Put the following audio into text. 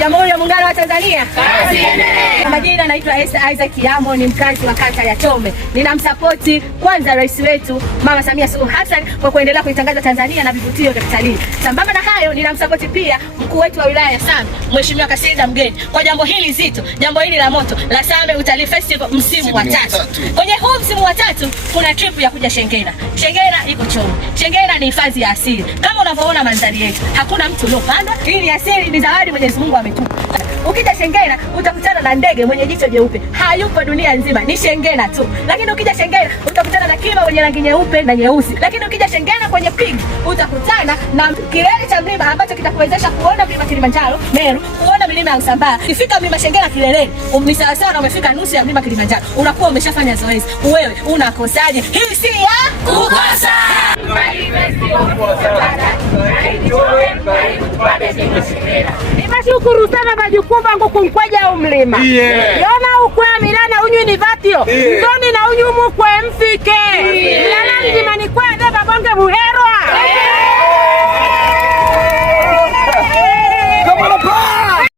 Jamhuri ya Muungano wa Tanzania. Kazi iendelee. Majina naitwa Esther Isaac Yamo, ni mkazi wa kata ya Chome. Ninamsapoti kwanza rais wetu Mama Samia Suluhu Hassan kwa kuendelea kuitangaza Tanzania na vivutio vya kitalii. Sambamba na hayo, ninamsapoti pia mkuu wetu wa wilaya ya Same, Mheshimiwa Kasida Mgeni, kwa jambo hili zito, jambo hili la moto la Same Utalii Festival msimu wa 3. Kwenye huu msimu wa 3 kuna trip ya kuja Shengena. Shengena iko Chome. Shengena ni hifadhi ya asili. Kama unavyoona mandhari yetu, hakuna mtu uliopanda. Hii ni asili, ni zawadi Mwenyezi Mungu ametupa. Ukija Shengena utakutana na ndege mwenye jicho jeupe. Hayupo dunia nzima, ni Shengena tu. Lakini ukija Shengena utakutana na kima mwenye rangi nyeupe na nyeusi. Lakini ukija Shengena kwenye pig utakutana na kilele cha mlima ambacho kitakuwezesha kuona mlima Kilimanjaro, Meru, kuona milima ya Usambara. Ukifika mlima Shengena kileleni, ni sawa sawa na umefika nusu ya mlima Kilimanjaro. Unakuwa umeshafanya zoezi. Wewe unakosaje? Hii si ya kukosa. Nimeshukuru sana majukumu yangu kumkwaja umlima. Yona ukwe milana unyu ni vatio. Ndoni na unyu mukwe mfike. Milana mjima ni kwa deba bonge muhe.